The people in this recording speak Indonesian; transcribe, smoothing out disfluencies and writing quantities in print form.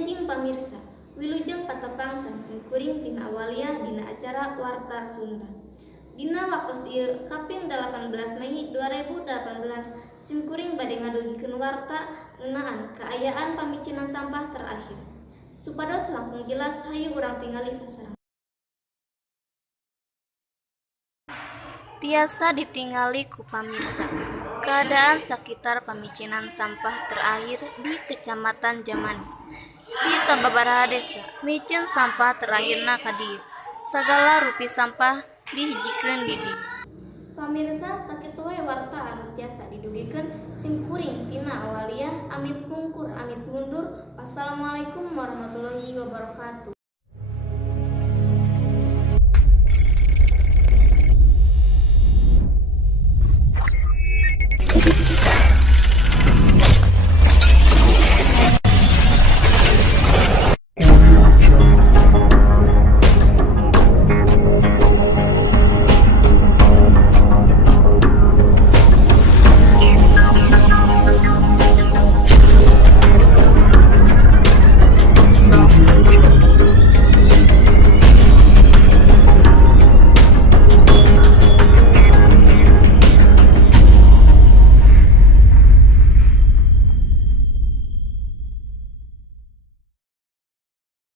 Janjing pamirsa, wilujeng patepang sang simkuring tina awaliyah dina acara Warta Sunda. Dina waktos ieu kaping 18 Mei 2018 simkuring bade ngadugikeun warta ngeunaan kaayaan pamicinan sampah terakhir. Supados langkung jelas hayu urang tingali sasarang. Tiasa ditingali ku pamirsa. Keadaan sekitar pemicinan sampah terakhir di Kecamatan Jamanis di sababaraha desa micin sampah terakhirna ka dieu. Sagala rupi sampah dihijikeun di dieu. Pamirsa, sakitu wae warta anu tiasa didugikeun simkuring tina awaliyah. Amit mungkur amit mundur. Wassalamualaikum warahmatullahi wabarakatuh.